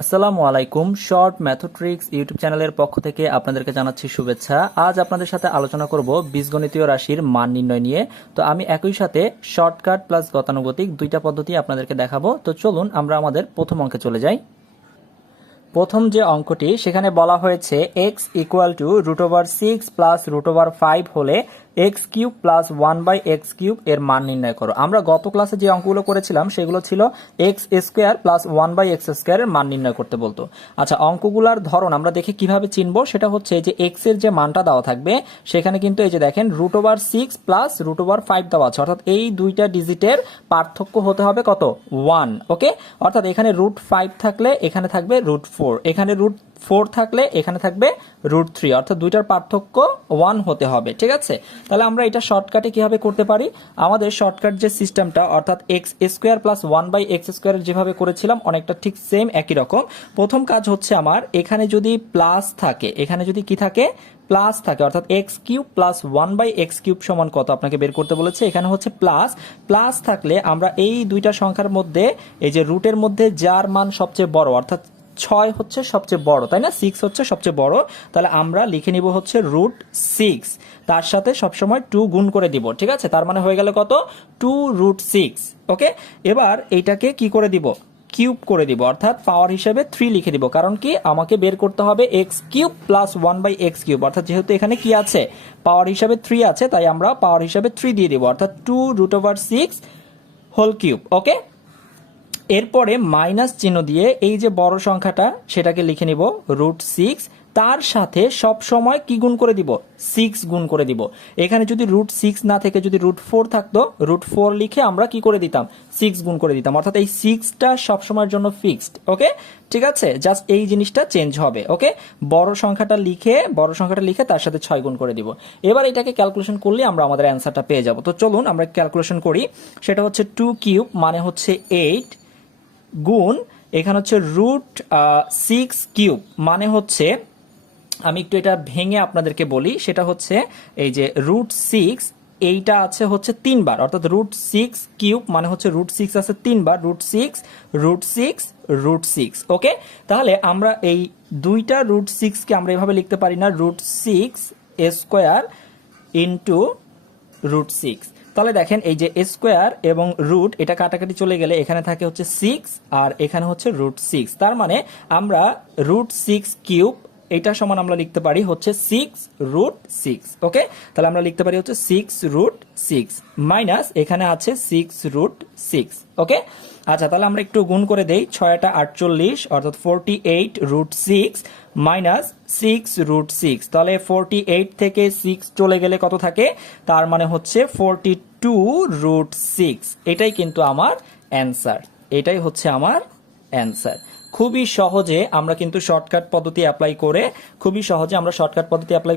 আসসালামু আলাইকুম। Short ম্যাথোট্রিক্স YouTube চ্যানেলের পক্ষ থেকে আপনাদেরকে জানাচ্ছি শুভেচ্ছা। আজ আপনাদের সাথে আলোচনা করব বীজগণিতীয় রাশির মান নির্ণয় নিয়ে। তো আমি একই সাথে শর্টকাট প্লাস গতানুগতিক দুইটা পদ্ধতি আপনাদেরকে দেখাবো। তো চলুন আমরা আমাদের প্রথম অঙ্কে চলে যাই। প্রথম যে অঙ্কটি সেখানে বলা হয়েছে এক্স ইকুয়াল টু √6 প্লাস √5 হলে এক্স কিউব প্লাস 1/x³ এর মান নির্ণয় করো। আমরা গত ক্লাসে যে অঙ্কগুলো করেছিলাম সেগুলো ছিল এক্স স্কোয়ার প্লাস 1/x² এর মান নির্ণয় করতে বলতো। আচ্ছা, অঙ্কগুলার ধরন আমরা দেখে কিভাবে চিনবো, সেটা হচ্ছে যে এক্স এর যে মানটা দেওয়া থাকবে সেখানে কিন্তু এই যে দেখেন √6 প্লাস √5 দেওয়া আছে, অর্থাৎ এই দুইটা ডিজিটের পার্থক্য হতে হবে কত, 1। ওকে, অর্থাৎ এখানে √5 থাকলে এখানে থাকবে √4, এখানে √4 থাকলে এখানে থাকবে √3, অর্থাৎ দুইটার পার্থক্য 1 হতে হবে। ঠিক আছে, তাহলে আমরা এটা শর্টকাটে কিভাবে করতে পারি, আমাদের শর্টকাট যে সিস্টেমটা অর্থাৎ এক্স স্কোয়ার প্লাস 1/x² যেভাবে করেছিলাম অনেকটা ঠিক সেম একই রকম। প্রথম কাজ হচ্ছে আমার এখানে যদি প্লাস থাকে, এখানে যদি কি থাকে, প্লাস থাকে, অর্থাৎ এক্স কিউব প্লাস 1/x³ সমান কত আপনাকে বের করতে বলেছে। এখানে হচ্ছে প্লাস থাকলে আমরা এই দুইটা সংখ্যার মধ্যে এই যে রুটের মধ্যে যার মান সবচেয়ে বড়, অর্থাৎ 6 হচ্ছে সবচেয়ে বড়, তাই না, 6 হচ্ছে সবচেয়ে বড়, তাহলে আমরা লিখে নিব হচ্ছে √6, তার সাথে সবসময় 2 গুণ করে দিব। ঠিক আছে, তার মানে হয়ে গেল কত, 2√6। ওকে, এবার এইটাকে কি করে দিব, কিউব করে দিব, অর্থাৎ পাওয়ার হিসেবে 3 লিখে দিব। কারণ কি, আমাকে বের করতে হবে এক্স কিউব প্লাস 1/x³, অর্থাৎ যেহেতু এখানে কি আছে, পাওয়ার হিসাবে 3 আছে, তাই আমরা পাওয়ার হিসাবে 3 দিয়ে দিব, অর্থাৎ 2√6 হোল কিউব। ওকে, এরপরে মাইনাস চিহ্ন দিয়ে এই যে বড় সংখ্যাটা সেটাকে লিখে নিব √6, তার সাথে সব সময় কি গুণ করে দিব, 6 গুণ করে দিব। এখানে যদি √6 না থেকে যদি √4 থাকতো, √4 লিখে আমরা কি করে দিতাম, 6 গুণ করে দিতাম, অর্থাৎ এই 6টা সবসময়ের জন্য ফিক্সড। ওকে, ঠিক আছে, জাস্ট এই জিনিসটা চেঞ্জ হবে। ওকে, বড় সংখ্যাটা লিখে তার সাথে 6 গুণ করে দিব। এবার এটাকে ক্যালকুলেশন করলে আমরা আমাদের অ্যান্সারটা পেয়ে যাব। তো চলুন আমরা ক্যালকুলেশন করি। সেটা হচ্ছে 2 কিউব মানে হচ্ছে 8 গুণ এখানে হচ্ছে √6 কিউব মানে হচ্ছে, আমি একটু এটা ভেঙে আপনাদেরকে বলি, সেটা হচ্ছে এই যে √6 এইটা আছে হচ্ছে 3 বার, অর্থাৎ √6 কিউব মানে হচ্ছে √6 আছে 3 বার, √6 ওকে, তাহলে আমরা এই দুইটা √6 কে আমরা এভাবে লিখতে পারি না, √6 স্কোয়ার ইন্টু √6। তাহলে দেখেন এই যে স্কোয়ার এবং রুট এটা কাটাকাটি চলে গেলে এখানে থাকে হচ্ছে 6 আর এখানে হচ্ছে √6, তার মানে আমরা √6 কিউব এটা সমান আমরা লিখতে পারি হচ্ছে 6√6। ওকে, তাহলে আমরা লিখতে পারি হচ্ছে 6√6 মাইনাস এখানে আছে 6√6। ওকে, আচ্ছা, তাহলে আমরা একটু গুণ করে দেই, 6 × 8 = 48, অর্থাৎ 48√6 মাইনাস 6√6, তাহলে 48 থেকে 6 চলে গেলে কত থাকে, তার মানে হচ্ছে 42√6। এটাই কিন্তু আমার অ্যান্সার, এটাই হচ্ছে আমার অ্যান্সার। খুবই সহজে আমরা কিন্তু শর্টকাট পদ্ধতি অ্যাপ্লাই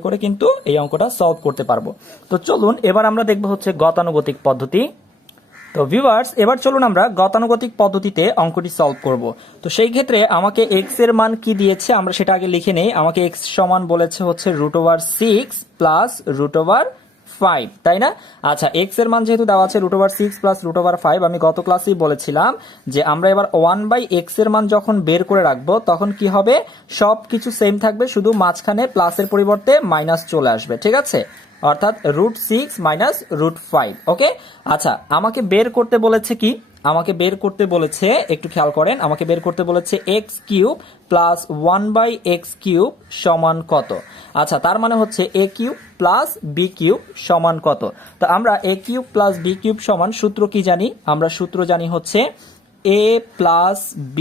করে কিন্তু এই অঙ্কটা সলভ করতে পারবো। তো চলুন এবার আমরা দেখব হচ্ছে গতানুগতিক পদ্ধতি। তো ভিউয়ার্স, এবার চলুন আমরা গতানুগতিক পদ্ধতিতে অঙ্কটি সলভ করব। তো সেই ক্ষেত্রে আমাকে এক্স এর মান কি দিয়েছে আমরা সেটা আগে লিখে নেই। আমাকে এক্স সমান বলেছে হচ্ছে √6 প্লাস √5, তাই না? আচ্ছা, এক্স এর মান যেহেতু দেওয়া আছে √6 প্লাস √5, আমি গত ক্লাসেই বলেছিলাম যে আমরা এবার 1/x এর মান যখন বের করে রাখবো তখন কি হবে, সবকিছু সেম থাকবে, শুধু মাঝখানে প্লাসের পরিবর্তে মাইনাস চলে আসবে। ঠিক আছে, অর্থাৎ √6 মাইনাস √5। ওকে, আচ্ছা, আমাকে বের করতে বলেছে কি, আমাকে বের করতে বলেছে, একটু খেয়াল করেন, আমাকে বের করতে বলেছে এক্স কিউব প্লাস 1/x³ সমান কত। আচ্ছা, তার মানে হচ্ছে a cube plus b cube সমান কত। তো আমরা a cube plus b cube সমান সূত্র কি জানি, আমরা সূত্র জানি হচ্ছে a প্লাস b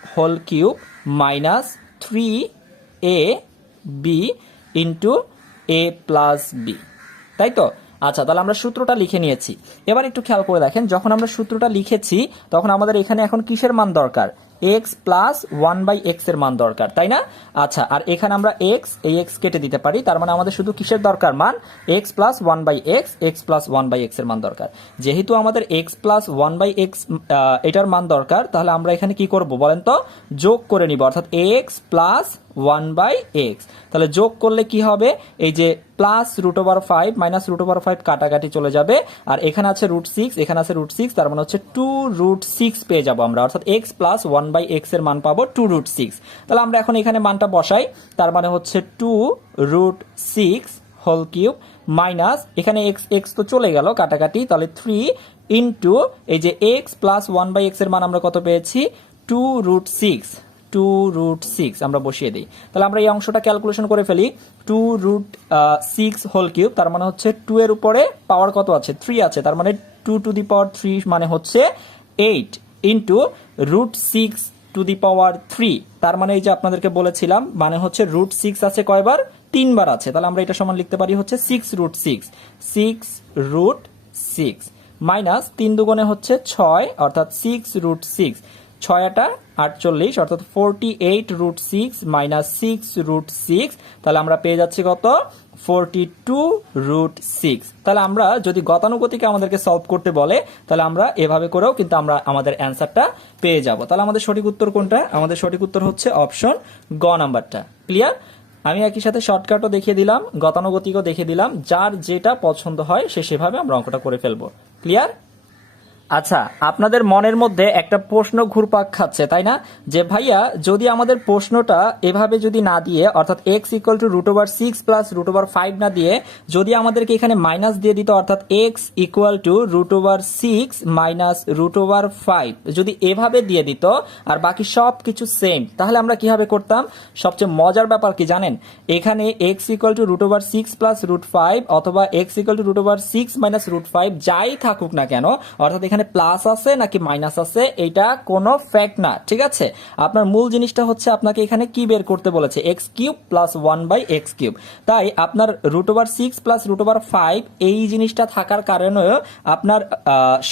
whole cube minus 3ab into a প্লাস b, তাই তো? আচ্ছা, তাহলে আমরা সূত্রটা লিখে নিয়েছি। এবার একটু খেয়াল করে দেখেন, যখন আমরা সূত্রটা লিখেছি তখন আমাদের এখানে এখন কিসের মান দরকার, x প্লাস 1/x এর মান দরকার, তাই না? আচ্ছা, আর এখানে আমরা এই x কেটে দিতে পারি, তার মানে আমাদের শুধু কিসের দরকার, মান x প্লাস 1/x এর মান দরকার। যেহেতু আমাদের x প্লাস 1/x এটার মান দরকার, তাহলে আমরা এখানে কি করব বলেন তো, যোগ করে নিব, অর্থাৎ x প্লাস 1/x। তাহলে যোগ করলে কি হবে, এই যে +√5 -√5 কাটাকাটি চলে যাবে, আর এখানে আছে √6, এখানে আছে √6, তার মানে হচ্ছে 2√6 পেয়ে যাবো আমরা, অর্থাৎ x প্লাস 1/x এর মান পাবো 2√6। তাহলে আমরা এখন এখানে মানটা বসাই, তার মানে হচ্ছে 2√6 হোল কিউব মাইনাস এখানে x তো চলে গেল কাটাকাটি, তাহলে 3 ইন্টু এই যে x প্লাস 1/x এর মান আমরা কত পেয়েছি, 2√6 আমরা বসিয়ে দিই। তাহলে আমরা এই অংশটা ক্যালকুলেশন করে ফেলি, 2√6 হোল কিউব, তার মানে হচ্ছে 2 এর উপরে পাওয়ার কত আছে, 3 আছে, তার মানে 2⁻³ মানে হচ্ছে 8 ইন্টু √6 টু দি পাওয়ার 3, তার মানে এই যে আপনাদেরকে বলেছিলাম মানে হচ্ছে √6 আছে কয়বার, 3 বার আছে। তাহলে আমরা এটা সমান লিখতে পারি হচ্ছে 6√6 মাইনাস 3 দুগুণে হচ্ছে 6, অর্থাৎ 6√6, 6 48, অর্থাৎ 48√6 মাইনাস 6√6, তাহলে আমরা পেয়ে যাচ্ছি কত, 42√6। তাহলে আমরা যদি গতানুগতিকে আমাদেরকে সলভ করতে বলে, তাহলে আমরা এভাবে করেও কিন্তু আমরা আমাদের অ্যান্সারটা পেয়ে যাব। তাহলে আমাদের সঠিক উত্তর কোনটা, আমাদের সঠিক উত্তর হচ্ছে অপশন গ নাম্বারটা। ক্লিয়ার? আমি একই সাথে শর্টকাটও দেখিয়ে দিলাম, গতানুগতিকও দেখিয়ে দিলাম, যার যেটা পছন্দ হয় সে সেভাবে আমরা অঙ্কটা করে ফেলবো। ক্লিয়ার? আচ্ছা, আপনাদের মনের মধ্যে একটা প্রশ্ন ঘুরপাক খাচ্ছে, তাই না, যে ভাইয়া যদি আমাদের প্রশ্নটা এভাবে যদি না দিয়ে, অর্থাৎ x = √6 প্লাস √5 না দিয়ে যদি আমাদেরকে এখানে মাইনাস দিয়ে দিত, অর্থাৎ x = √6 মাইনাস √5 যদি এভাবে দিয়ে দিত আর বাকি সব কিছু সেম, তাহলে আমরা কিভাবে করতাম? সবচেয়ে মজার ব্যাপার কি জানেন, এখানে x = √6 প্লাস √5 অথবা x = √6 মাইনাস √5 যাই থাকুক না কেন, অর্থাৎ এখানে প্লাস আছে নাকি মাইনাস আছে এটা কোনো ফ্যাক্ট না, ঠিক আছে। আপনার মূল জিনিসটা হচ্ছে আপনাকে এখানে কি বের করতে বলেছে, x³ প্লাস 1/x³। তাই আপনার √6 প্লাস √5 এই জিনিসটা থাকার কারণে আপনার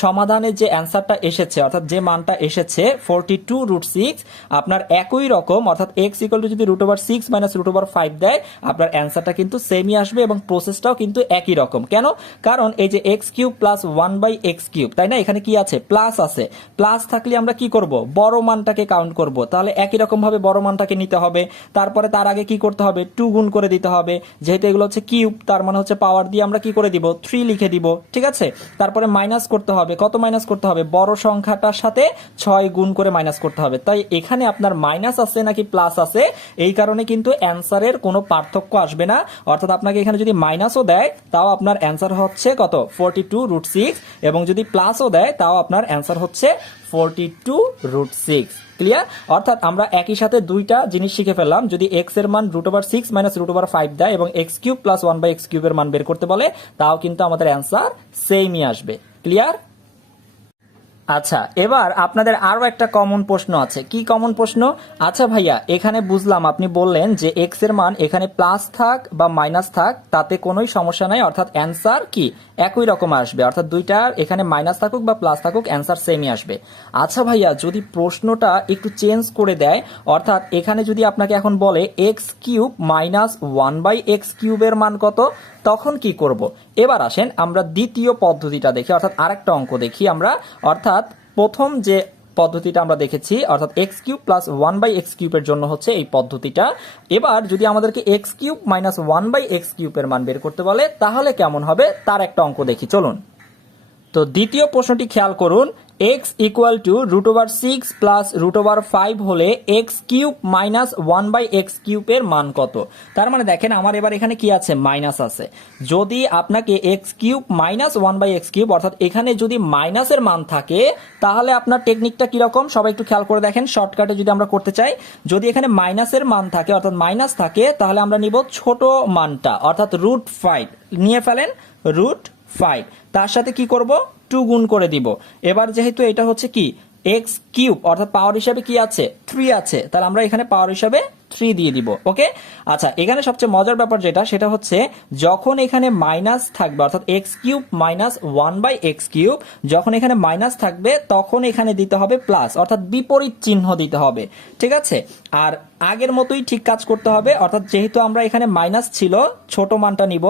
সমাধানে যে অ্যান্সারটা এসেছে, অর্থাৎ যে মানটা এসেছে 42√6, আপনার একই রকম, অর্থাৎ x = যদি √6 মাইনাস √5 দেয় আপনার অ্যান্সারটা কিন্তু সেমই আসবে এবং প্রসেসটাও কিন্তু একই রকম। কেন? কারণ এই যে x³ প্লাস 1/x³, তাই না, এখানে কি আছে, প্লাস আছে, প্লাস থাকলে আমরা কি করব, বড় মানটাকে কাউন্ট করব, তাহলে একই রকম ভাবে বড় মানটাকে নিতে হবে, তারপরে তার আগে কি করতে হবে, 2 গুণ করে দিতে হবে, যেহেতু এগুলো হচ্ছে কিউব তার মানে হচ্ছে পাওয়ার দিয়ে আমরা কি করে দিব, 3 লিখে দিব, ঠিক আছে। তারপরে মাইনাস করতে হবে, কত মাইনাস করতে হবে, বড় সংখ্যাটার সাথে 6 গুণ করে মাইনাস করতে হবে। তাই এখানে আপনার মাইনাস আছে নাকি প্লাস আছে, এই কারণে কিন্তু অ্যান্সারের কোনো পার্থক্য আসবে না, অর্থাৎ আপনাকে এখানে যদি মাইনাসও দেয় তাও আপনার অ্যান্সার হচ্ছে কত, 42√6, এবং যদি প্লাসও দেয় তাও আপনার অ্যান্সার হচ্ছে 42√6। ক্লিয়ার? অর্থাৎ আমরা একই সাথে দুইটা জিনিস শিখে ফেললাম, যদি x এর মান √6 মাইনাস √5 দেয় এবং x³ প্লাস 1/x³ এর মান বের করতে বলে, তাও কিন্তু আমাদের অ্যান্সার সেমই আসবে। ক্লিয়ার? আচ্ছা, এবার আপনাদের আরো একটা কমন প্রশ্ন আছে। কি কমন প্রশ্ন? আচ্ছা ভাইয়া, এখানে বুঝলাম আপনি বললেন যে x এর মান এখানে প্লাস থাক বা মাইনাস থাক তাতে কোনোই সমস্যা নাই, অর্থাৎ অ্যান্সার কি একই রকম আসবে, অর্থাৎ দুইটার এখানে মাইনাস থাকুক বা প্লাস থাকুক অ্যান্সার সেমই আসবে। আচ্ছা ভাইয়া, যদি প্রশ্নটা একটু চেঞ্জ করে দেয়, অর্থাৎ এখানে যদি আপনাকে এখন বলে x³ মাইনাস 1/x³ এর মান কত, তখন কি করব? এবার আসেন আমরা দ্বিতীয় পদ্ধতিটা দেখি, অর্থাৎ আরেকটা অঙ্ক দেখি আমরা। অর্থাৎ প্রথম যে পদ্ধতিটা আমরা দেখেছি, অর্থাৎ x³ প্লাস 1/x³ এর জন্য হচ্ছে এই পদ্ধতিটা। এবার যদি আমাদেরকে x³ মাইনাস 1/x³ এর মান বের করতে বলে তাহলে কেমন হবে তার একটা অঙ্ক দেখি, চলুন। তো দ্বিতীয় প্রশ্নটি খেয়াল করুন, x = √6 প্লাস √5 হলে x³ মাইনাস 1/x³ এর মান কত? তার মানে দেখেন আমার এবার এখানে কি আছে, মাইনাস আছে। যদি আপনাকে x³ মাইনাস 1/x³ অর্থাৎ এখানে যদি মাইনাসের মান থাকে তাহলে আপনার টেকনিকটা কিরকম সবাই একটু খেয়াল করে দেখেন। শর্টকাটে যদি আমরা করতে চাই, যদি এখানে মাইনাসের মান থাকে অর্থাৎ মাইনাস থাকে, তাহলে আমরা নিব ছোট মানটা, অর্থাৎ √5 নিয়ে ফেলেন, √5, তার সাথে কি করব, 2 গুণ করে দিব। এবার যেহেতু এটা হচ্ছে কি x³ অর্থাৎ পাওয়ার হিসাবে কি আছে, 3 আছে, তাহলে আমরা এখানে পাওয়ার হিসাবে 3 দিয়ে দিব। ওকে, আচ্ছা, এখানে সবচেয়ে মজার ব্যাপার যেটা সেটা হচ্ছে যখন এখানে মাইনাস থাকবে, অর্থাৎ x³ মাইনাস 1/x³, যখন এখানে মাইনাস থাকবে তখন এখানে দিতে হবে প্লাস, অর্থাৎ বিপরীত চিহ্ন দিতে হবে, ঠিক আছে। আর আগের মতোই ঠিক কাজ করতে হবে, অর্থাৎ যেহেতু আমরা এখানে মাইনাস ছিল ছোট মানটা নিব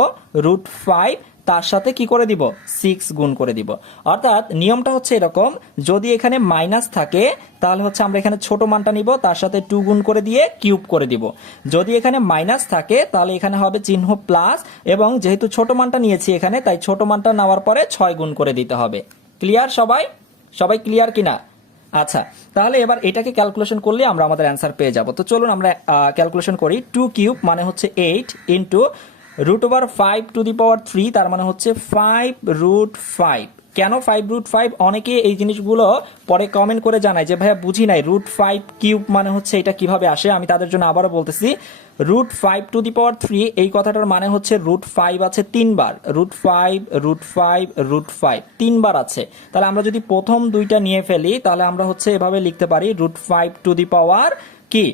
√5, তার সাথে কি করে দিব 6 গুণ করে দিব। অর্থাৎ নিয়মটা হচ্ছে এরকম, যদি এখানে মাইনাস থাকে তাহলে হচ্ছে আমরা এখানে ছোট মানটা নিব, তার সাথে 2 গুণ করে দিয়ে কিউব করে দিব। যদি এখানে মাইনাস থাকে তাহলে এখানে হবে চিহ্ন প্লাস, এবং যেহেতু ছোট মানটা নিয়েছি এখানে, তাই ছোট মানটা নেওয়ার পরে 6 গুণ করে দিতে হবে। ক্লিয়ার সবাই? সবাই ক্লিয়ার কিনা? আচ্ছা, তাহলে এবার এটাকে ক্যালকুলেশন করলে আমরা আমাদের অ্যান্সার পেয়ে যাব। তো চলুন আমরা ক্যালকুলেশন করি। 2 কিউব মানে হচ্ছে 8 ইন্টু √5 তার মানে হচ্ছে 5√5। কেন 5√5? অনেকে এই জিনিসগুলো পরে কমেন্ট করে জানায় যে ভাইয়া বুঝি নাই, √5 কিউব মানে হচ্ছে এটা কিভাবে আসে। আমি তাদের জন্য আবারও বলতেছি, √5 এই কথাটার মানে হচ্ছে √5 আছে 3 বার, √5 3 বার আছে। তাহলে আমরা যদি প্রথম দুইটা নিয়ে ফেলি তাহলে আমরা হচ্ছে এভাবে লিখতে পারি √5 কি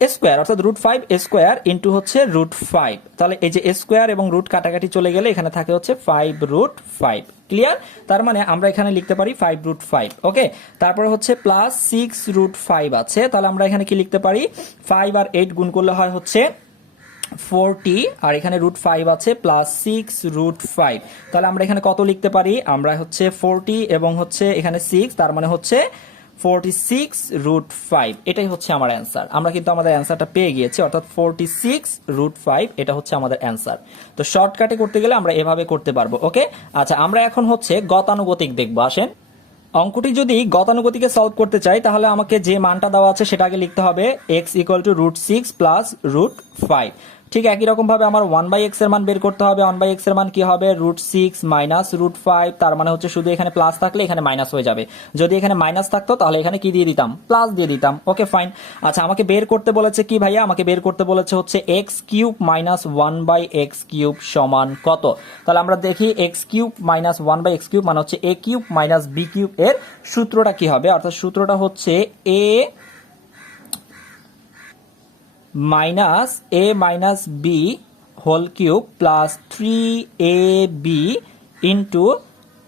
স্কোয়ার, অর্থাৎ √5 ইন্টু হচ্ছে √5। তাহলে এই যে স্কোয়ার এবং রুট কাটাকাটি চলে গেলে এখানে থাকে হচ্ছে 5√5। ক্লিয়ার? তার মানে আমরা এখানে লিখতে পারি 5√5। ওকে, তারপরে হচ্ছে প্লাস 6√5 আছে। তাহলে আমরা এখানে কি লিখতে পারি, 5 আর 8 গুণ করলে হয় হচ্ছে 40, আর এখানে √5 আছে প্লাস 6√5। তাহলে আমরা এখানে কত লিখতে পারি, আমরা হচ্ছে 40 এবং হচ্ছে এখানে 6, তার মানে হচ্ছে 46√5। এটাই হচ্ছে আমার অ্যান্সার। আমরা কিন্তু আমাদের অ্যান্সারটা পেয়ে গিয়েছি, অর্থাৎ 46√5 এটা হচ্ছে আমাদের অ্যান্সার। তো শর্টকাটে করতে গেলে আমরা এভাবে করতে পারবো। ওকে, আচ্ছা আমরা এখন হচ্ছে গতানুগতিক দেখবো। আসেন, অঙ্কটি যদি গতানুগতিকে সলভ করতে চাই তাহলে আমাকে যে মানটা দেওয়া আছে সেটা আগে লিখতে হবে, x √6 প্লাস √5। ঠিক একই রকম ভাবে আমার 1/x এর মান বের করতে হবে। 1/x এর মান কি হবে, √6 মাইনাস √5। তার মানে হচ্ছে শুধু এখানে প্লাস থাকলে এখানে মাইনাস হয়ে যাবে, যদি এখানে মাইনাস থাকতো তাহলে এখানে কি দিয়ে দিতাম, প্লাস দিয়ে দিতাম। Okay fine. আচ্ছা, আমাকে বের করতে বলেছে কি ভাইয়া, আমাকে বের করতে বলেছে হচ্ছে x³ মাইনাস 1/x³ সমান কত। তাহলে আমরা দেখি x³ মাইনাস 1/x³ মানে হচ্ছে a³ মাইনাস b³ এর সূত্রটা কি হবে। অর্থাৎ সূত্রটা হচ্ছে a minus B whole cube plus 3ab into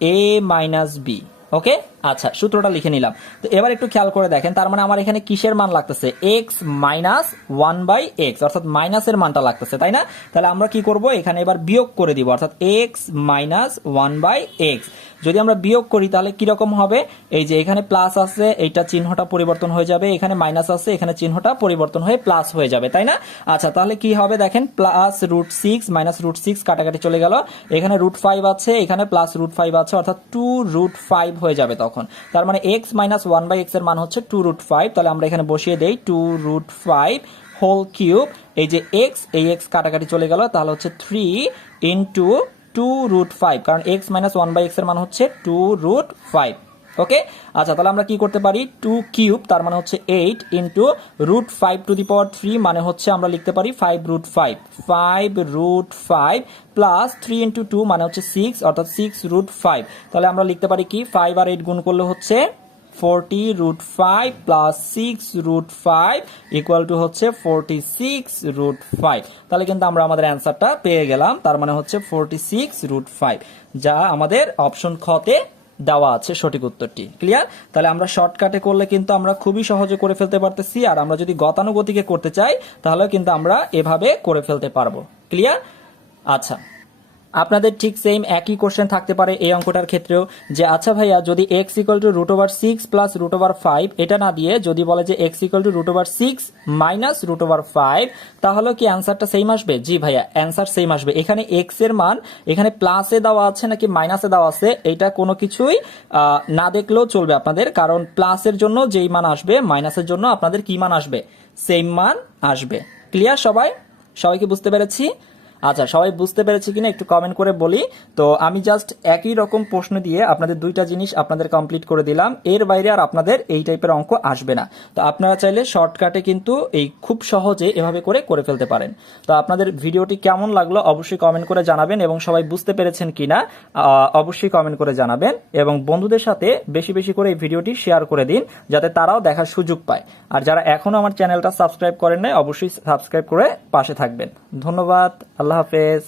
a minus B. Okay, আচ্ছা সূত্রটা লিখে নিলাম। তো এবার একটু খেয়াল করে দেখেন, তার মানে আমার এখানে কিসের মান লাগতেছে, x মাইনাস 1/x, অর্থাৎ মাইনাসের মানটা লাগতেছে, তাই না? তাহলে আমরা কি করব, এখানে এবার বিয়োগ করে দিব, অর্থাৎ x মাইনাস 1/x। যদি আমরা বিয়োগ করি তাহলে কিরকম হবে, এই যে এখানে প্লাস আছে, এইটা চিহ্নটা পরিবর্তন হয়ে যাবে, এখানে মাইনাস আছে, এখানে চিহ্নটা পরিবর্তন হয়ে প্লাস হয়ে যাবে, তাই না? আচ্ছা, তাহলে কি হবে দেখেন, প্লাস √6 মাইনাস √6 কাটাকাটি চলে গেল, এখানে √5 আছে, এখানে প্লাস √5 আছে, অর্থাৎ 2√5 হয়ে যাবে তখন। তার মানে x মাইনাস 1/x এর মান হচ্ছে 2√5। তাহলে আমরা এখানে বসিয়ে দেই 2√5 হোল কিউব, এই যে x, এই x কাটাকাটি চলে গেল, তাহলে হচ্ছে 3 ইন্টু 2√5, কারণ x মাইনাস 1/x এর মান হচ্ছে 2√5। ওকে, আচ্ছা তাহলে আমরা কি করতে পারি, 2 কিউব তার মানে হচ্ছে 8 ইন্টু √5 মানে হচ্ছে আমরা লিখতে পারি 5√5 প্লাস 3 ইন্টু 2 মানে হচ্ছে 6, অর্থাৎ 6√5। তাহলে আমরা লিখতে পারি কি, 5 আর 8 গুণ করলে হচ্ছে 40√5 প্লাস 6√5 ইকুয়াল টু হচ্ছে 46√5। তাহলে কিন্তু আমরা আমাদের অ্যান্সারটা পেয়ে গেলাম, তার মানে হচ্ছে 46√5, যা আমাদের অপশন খ তে দেওয়া আছে সঠিক উত্তরটি। ক্লিয়ার? তাহলে আমরা শর্টকাটে করলে কিন্তু আমরা খুবই সহজে করে ফেলতে পারতেছি, আর আমরা যদি গতানুগতিকে করতে চাই তাহলে কিন্তু আমরা এভাবে করে ফেলতে পারবো। ক্লিয়ার? আচ্ছা, আপনাদের ঠিক সেম একই কোশ্চেন থাকতে পারে এই অঙ্কটার ক্ষেত্রেও, যে আচ্ছা ভাইয়া যদি x √6 প্লাস √5 এটা না দিয়ে যদি বলে যে x √6 মাইনাস √5, তাহলে কি অ্যান্সারটা সেম আসবে? জি ভাইয়া, অ্যান্সার সেম আসবে। এখানে x এর মান এখানে প্লাসে দেওয়া আছে নাকি মাইনাসে দেওয়া আছে এটা কোনো কিছুই না দেখলেও চলবে আপনাদের, কারণ প্লাসের জন্য যেই মান আসবে মাইনাসের জন্য আপনাদের কি মান আসবে, সেম মান আসবে। ক্লিয়ার? সবাইকে বুঝতে পেরেছি? আচ্ছা, সবাই বুঝতে পেরেছি কিনা একটু কমেন্ট করে বলি। তো আমি জাস্ট একই রকম প্রশ্ন দিয়ে আপনাদের দুইটা জিনিস আপনাদের কমপ্লিট করে দিলাম, এর বাইরে আর আপনাদের এই টাইপের অঙ্ক আসবে না। তো আপনারা চাইলে শর্টকাটে কিন্তু এই খুব সহজে এভাবে করে ফেলতে পারেন। তো আপনাদের ভিডিওটি কেমন লাগলো অবশ্যই কমেন্ট করে জানাবেন, এবং সবাই বুঝতে পেরেছেন কিনা অবশ্যই কমেন্ট করে জানাবেন, এবং বন্ধুদের সাথে বেশি বেশি করে এই ভিডিওটি শেয়ার করে দিন যাতে তারাও দেখার সুযোগ পায়। আর যারা এখনো আমার চ্যানেলটা সাবস্ক্রাইব করেন নাই অবশ্যই সাবস্ক্রাইব করে পাশে থাকবেন। ধন্যবাদ, আল্লাহ হাফেজ।